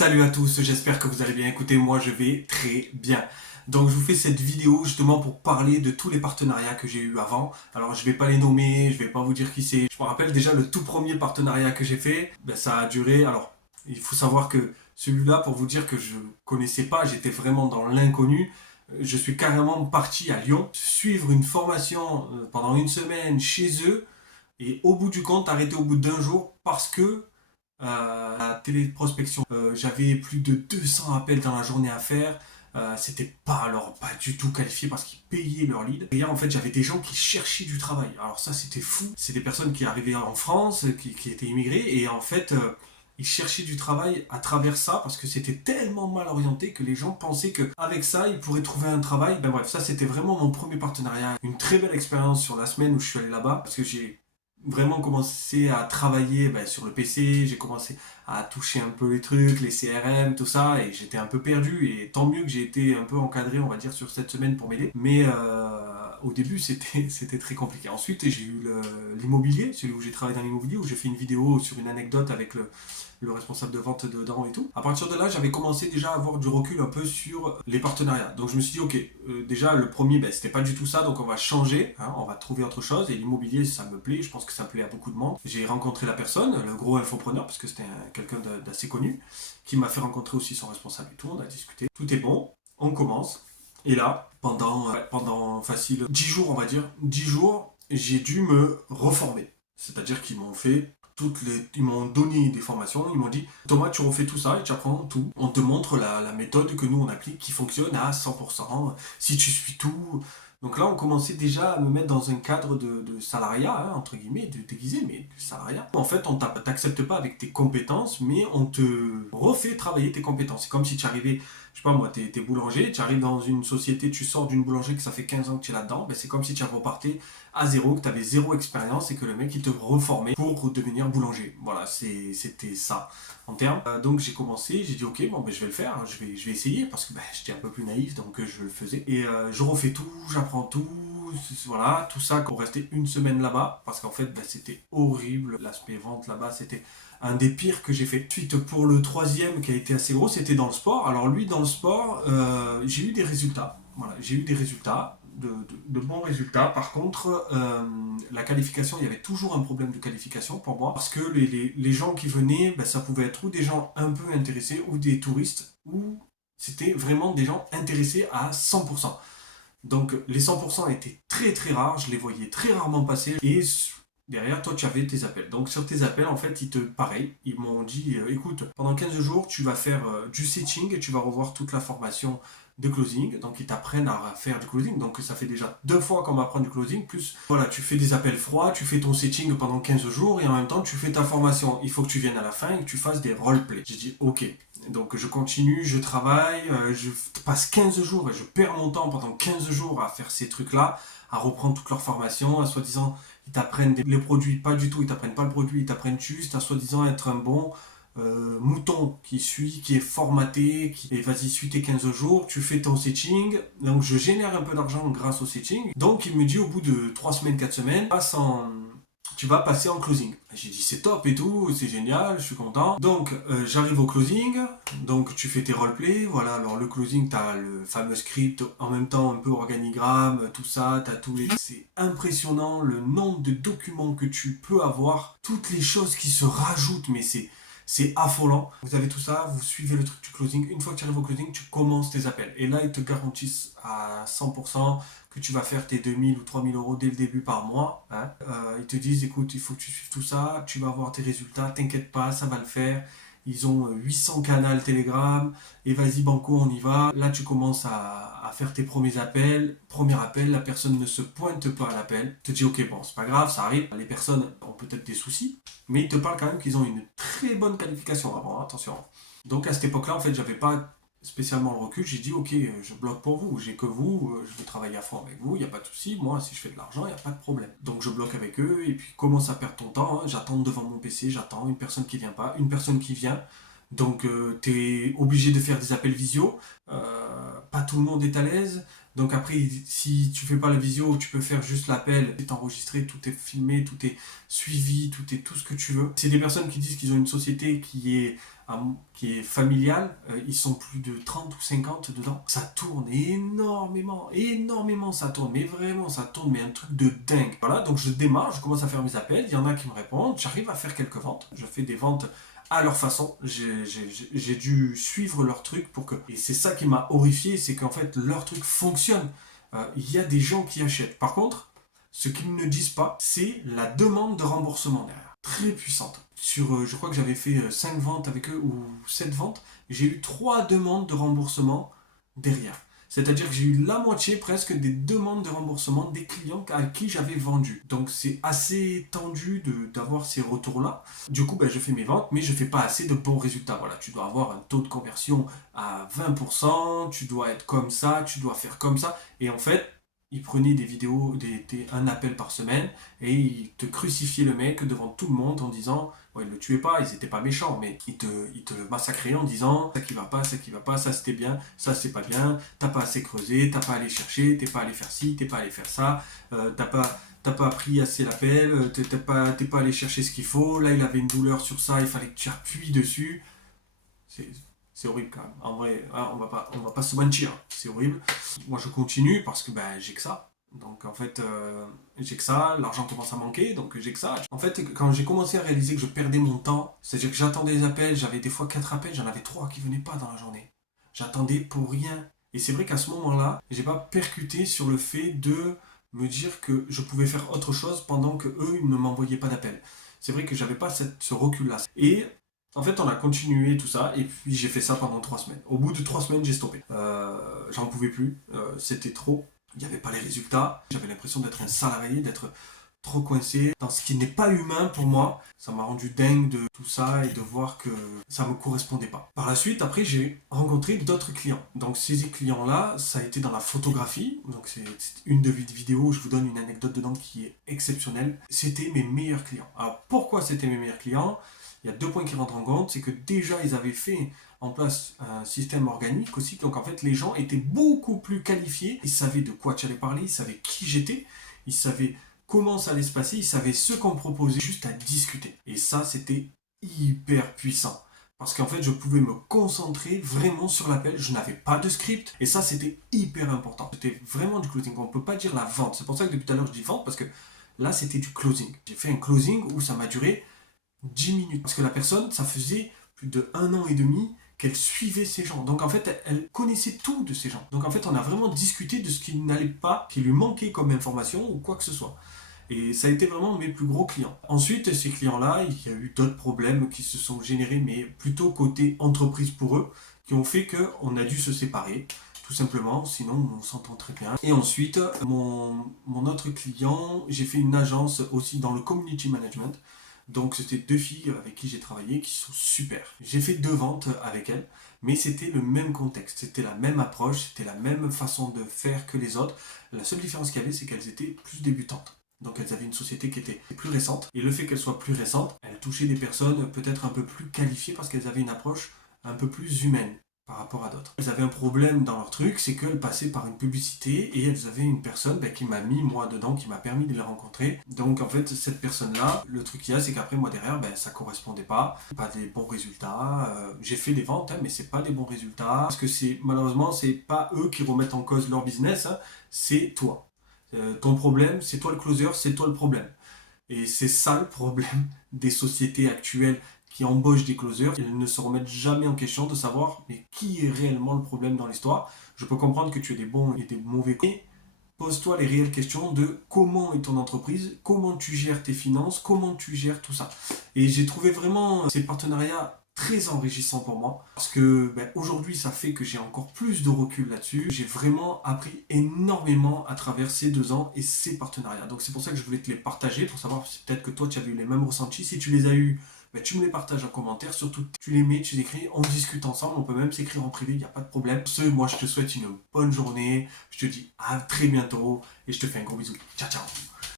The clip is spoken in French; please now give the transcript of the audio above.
Salut à tous, j'espère que vous allez bien. Écoutez, moi je vais très bien. Donc je vous fais cette vidéo justement pour parler de tous les partenariats que j'ai eu avant. Alors je vais pas les nommer, je vais pas vous dire qui c'est. Je me rappelle déjà le tout premier partenariat que j'ai fait, ça a duré. Alors il faut savoir que celui-là, pour vous dire que je connaissais pas, j'étais vraiment dans l'inconnu. Je suis carrément parti à Lyon suivre une formation pendant une semaine chez eux et au bout du compte arrêté au bout d'un jour parce que la téléprospection. J'avais plus de 200 appels dans la journée à faire. C'était pas alors pas du tout qualifié parce qu'ils payaient leur lead. Et en fait, j'avais des gens qui cherchaient du travail. Alors ça, c'était fou. C'est des personnes qui arrivaient en France, qui étaient immigrées et en fait, ils cherchaient du travail à travers ça parce que c'était tellement mal orienté que les gens pensaient qu'avec ça, ils pourraient trouver un travail. Ben bref, ça, c'était vraiment mon premier partenariat. Une très belle expérience sur la semaine où je suis allé là-bas parce que j'ai vraiment commencé à travailler sur le PC, j'ai commencé à toucher un peu les trucs, les CRM, tout ça, et j'étais un peu perdu, et tant mieux que j'ai été un peu encadré, on va dire, sur cette semaine pour m'aider. Mais au début, c'était très compliqué. Ensuite, j'ai eu l'immobilier, celui où j'ai travaillé dans l'immobilier, où j'ai fait une vidéo sur une anecdote avec le responsable de vente dedans et tout. À partir de là, j'avais commencé déjà à avoir du recul un peu sur les partenariats. Donc je me suis dit, ok, déjà le premier, c'était pas du tout ça, donc on va changer, hein, on va trouver autre chose. Et l'immobilier, ça me plaît, je pense que ça plaît à beaucoup de monde. J'ai rencontré la personne, le gros infopreneur, parce que c'était quelqu'un d'assez connu, qui m'a fait rencontrer aussi son responsable et tout. On a discuté. Tout est bon, on commence. Et là, pendant facile 10 jours, on va dire, 10 jours, j'ai dû me reformer. C'est-à-dire qu'ils m'ont fait ils m'ont donné des formations, ils m'ont dit Thomas, tu refais tout ça et tu apprends tout. On te montre la méthode que nous on applique qui fonctionne à 100%. Si tu suis tout. Donc là, on commençait déjà à me mettre dans un cadre de salariat, hein, entre guillemets, de déguisé, mais de salariat. En fait, on t'accepte pas avec tes compétences, mais on te refait travailler tes compétences. C'est comme si tu arrivais, je sais pas moi, t'es boulanger, tu arrives dans une société, tu sors d'une boulangerie que ça fait 15 ans que tu es là-dedans, c'est comme si tu repartais à zéro, que tu avais zéro expérience et que le mec il te reformait pour devenir boulanger. Voilà, c'était ça en termes. Donc j'ai commencé, j'ai dit ok, je vais le faire, hein, je vais essayer parce que j'étais un peu plus naïf donc je le faisais. Et je refais tout, j'apprends tout, voilà, tout ça pour rester une semaine là-bas parce qu'en fait c'était horrible. L'aspect vente là-bas c'était un des pires que j'ai fait. Ensuite, pour le troisième qui a été assez gros, c'était dans le sport. Alors lui, dans le sport, j'ai eu des résultats. Voilà, j'ai eu des résultats, de bons résultats. Par contre, la qualification, il y avait toujours un problème de qualification pour moi, parce que les gens qui venaient, ça pouvait être ou des gens un peu intéressés, ou des touristes, ou c'était vraiment des gens intéressés à 100%. Donc les 100% étaient très très rares, je les voyais très rarement passer, et derrière toi tu avais tes appels. Donc sur tes appels en fait pareil, ils m'ont dit écoute, pendant 15 jours tu vas faire du setting et tu vas revoir toute la formation de closing, donc ils t'apprennent à faire du closing, donc ça fait déjà 2 fois qu'on m'apprend du closing, plus voilà, tu fais des appels froids, tu fais ton setting pendant 15 jours et en même temps tu fais ta formation, il faut que tu viennes à la fin et que tu fasses des roleplays. J'ai dit ok, donc je continue, je travaille, je passe 15 jours et je perds mon temps pendant 15 jours à faire ces trucs-là, à reprendre toute leur formation, à soi-disant ils t'apprennent les produits, pas du tout, ils t'apprennent pas le produit, ils t'apprennent juste à soi-disant être un bon mouton qui suit, qui est formaté, et vas-y, suis tes 15 jours, tu fais ton setting, donc je génère un peu d'argent grâce au setting. Donc il me dit au bout de 3 semaines, 4 semaines, tu vas passer en closing. J'ai dit c'est top et tout, c'est génial, je suis content. Donc j'arrive au closing, donc tu fais tes roleplays, voilà, alors le closing, t'as le fameux script, en même temps un peu organigramme, tout ça, t'as tous les... C'est impressionnant le nombre de documents que tu peux avoir, toutes les choses qui se rajoutent, mais c'est affolant. Vous avez tout ça, vous suivez le truc du closing. Une fois que tu arrives au closing, tu commences tes appels. Et là, ils te garantissent à 100% que tu vas faire tes 2000 ou 3000 euros dès le début par mois. Hein. Ils te disent, écoute, il faut que tu suives tout ça, tu vas avoir tes résultats, t'inquiète pas, ça va le faire. Ils ont 800 canaux Telegram, et vas-y banco, on y va. Là, tu commences à faire tes premiers appels. Premier appel, la personne ne se pointe pas à l'appel. Te dit, ok, bon, c'est pas grave, ça arrive. Les personnes ont peut-être des soucis, mais ils te parlent quand même qu'ils ont une très bonne qualification avant, attention. Donc à cette époque-là, en fait, j'avais pas spécialement le recul. J'ai dit, ok, je bloque pour vous, j'ai que vous, je veux travailler à fond avec vous, il n'y a pas de souci. Moi, si je fais de l'argent, il n'y a pas de problème. Donc je bloque avec eux, et puis commence à perdre ton temps. Hein. J'attends devant mon PC, j'attends une personne qui vient pas, une personne qui vient. Donc tu es obligé de faire des appels visio. Pas tout le monde est à l'aise. Donc après, si tu fais pas la visio, tu peux faire juste l'appel, c'est enregistré, tout est filmé, tout est suivi, tout est tout ce que tu veux. C'est des personnes qui disent qu'ils ont une société qui est familiale, ils sont plus de 30 ou 50 dedans. Ça tourne énormément, énormément ça tourne, mais vraiment ça tourne, mais un truc de dingue. Voilà, donc je démarre, je commence à faire mes appels, il y en a qui me répondent, j'arrive à faire quelques ventes, je fais des ventes à leur façon. J'ai dû suivre leur truc pour que... Et c'est ça qui m'a horrifié, c'est qu'en fait, leur truc fonctionne. Il y a des gens qui achètent. Par contre, ce qu'ils ne disent pas, c'est la demande de remboursement derrière. Très puissante. Je crois que j'avais fait 5 ventes avec eux, ou 7 ventes, j'ai eu 3 demandes de remboursement derrière. C'est-à-dire que j'ai eu la moitié presque des demandes de remboursement des clients à qui j'avais vendu. Donc c'est assez tendu d'avoir ces retours-là. Du coup, je fais mes ventes, mais je ne fais pas assez de bons résultats. Voilà, tu dois avoir un taux de conversion à 20%, tu dois être comme ça, tu dois faire comme ça. Et en fait, ils prenaient des vidéos, un appel par semaine, et ils te crucifiaient le mec devant tout le monde en disant, ouais, ils le tuaient pas, ils étaient pas méchants, mais ils te le massacraient en disant, ça qui va pas, ça qui va pas, ça c'était bien, ça c'est pas bien, t'as pas assez creusé, t'as pas allé chercher, t'es pas allé faire ci, t'es pas allé faire ça, t'as pas pris assez l'appel, t'es pas allé chercher ce qu'il faut, là il avait une douleur sur ça, il fallait que tu appuies dessus. C'est horrible quand même. En vrai, hein, on va pas se mentir, c'est horrible. Moi je continue parce que j'ai que ça. Donc en fait, j'ai que ça, l'argent commence à manquer, donc j'ai que ça. En fait, quand j'ai commencé à réaliser que je perdais mon temps, c'est-à-dire que j'attendais les appels, j'avais des fois 4 appels, j'en avais 3 qui venaient pas dans la journée. J'attendais pour rien. Et c'est vrai qu'à ce moment-là, j'ai pas percuté sur le fait de me dire que je pouvais faire autre chose pendant que eux, ils ne m'envoyaient pas d'appels. C'est vrai que j'avais pas ce recul-là. Et en fait, on a continué tout ça, et puis j'ai fait ça pendant 3 semaines. Au bout de 3 semaines, j'ai stoppé. J'en pouvais plus, c'était trop. Il n'y avait pas les résultats. J'avais l'impression d'être un salarié, d'être trop coincé dans ce qui n'est pas humain pour moi. Ça m'a rendu dingue de tout ça et de voir que ça ne me correspondait pas. Par la suite, après, j'ai rencontré d'autres clients. Donc ces clients-là, ça a été dans la photographie. Donc c'est une de mes vidéos, je vous donne une anecdote dedans qui est exceptionnelle. C'était mes meilleurs clients. Alors pourquoi c'était mes meilleurs clients ? Il y a 2 points qui rentrent en compte, c'est que déjà ils avaient fait en place un système organique aussi, donc en fait les gens étaient beaucoup plus qualifiés, ils savaient de quoi tu allais parler, ils savaient qui j'étais, ils savaient comment ça allait se passer, ils savaient ce qu'on me proposait juste à discuter. Et ça c'était hyper puissant. Parce qu'en fait, je pouvais me concentrer vraiment sur l'appel. Je n'avais pas de script. Et ça, c'était hyper important. C'était vraiment du closing. On ne peut pas dire la vente. C'est pour ça que depuis tout à l'heure, je dis vente. Parce que là, c'était du closing. J'ai fait un closing où ça m'a duré 10 minutes. Parce que la personne, ça faisait plus de 1 an et demi qu'elle suivait ces gens. Donc en fait, elle connaissait tout de ces gens. Donc en fait, on a vraiment discuté de ce qui n'allait pas, qui lui manquait comme information ou quoi que ce soit. Et ça a été vraiment mes plus gros clients. Ensuite, ces clients-là, il y a eu d'autres problèmes qui se sont générés, mais plutôt côté entreprise pour eux, qui ont fait qu'on a dû se séparer, tout simplement, sinon on s'entend très bien. Et ensuite, mon autre client, j'ai fait une agence aussi dans le community management. Donc c'était 2 filles avec qui j'ai travaillé qui sont super. J'ai fait 2 ventes avec elles, mais c'était le même contexte, c'était la même approche, c'était la même façon de faire que les autres. La seule différence qu'il y avait, c'est qu'elles étaient plus débutantes. Donc elles avaient une société qui était plus récente. Et le fait qu'elles soient plus récentes, elles touchaient des personnes peut-être un peu plus qualifiées parce qu'elles avaient une approche un peu plus humaine par rapport à d'autres. Elles avaient un problème dans leur truc, c'est qu'elles passaient par une publicité et elles avaient une personne qui m'a mis moi dedans, qui m'a permis de les rencontrer. Donc en fait, cette personne-là, le truc qu'il y a, c'est qu'après moi derrière, ça correspondait pas des bons résultats. J'ai fait des ventes, mais c'est pas des bons résultats. Parce que malheureusement, c'est pas eux qui remettent en cause leur business, c'est toi. Ton problème, c'est toi le closer, c'est toi le problème. Et c'est ça le problème des sociétés actuelles qui embauchent des closers. Ils ne se remettent jamais en question de savoir mais qui est réellement le problème dans l'histoire. Je peux comprendre que tu as des bons et des mauvais côtés. Et pose-toi les réelles questions de comment est ton entreprise, comment tu gères tes finances, comment tu gères tout ça. Et j'ai trouvé vraiment ces partenariats très enrichissant pour moi parce que aujourd'hui ça fait que j'ai encore plus de recul là-dessus. J'ai vraiment appris énormément à travers ces 2 ans et ces partenariats. Donc c'est pour ça que je voulais te les partager pour savoir si peut-être que toi tu as eu les mêmes ressentis. Si tu les as eu, tu me les partages en commentaire. Surtout tu les mets, tu les écris, on discute ensemble. On peut même s'écrire en privé, il n'y a pas de problème. Moi je te souhaite une bonne journée. Je te dis à très bientôt et je te fais un gros bisou. Ciao ciao.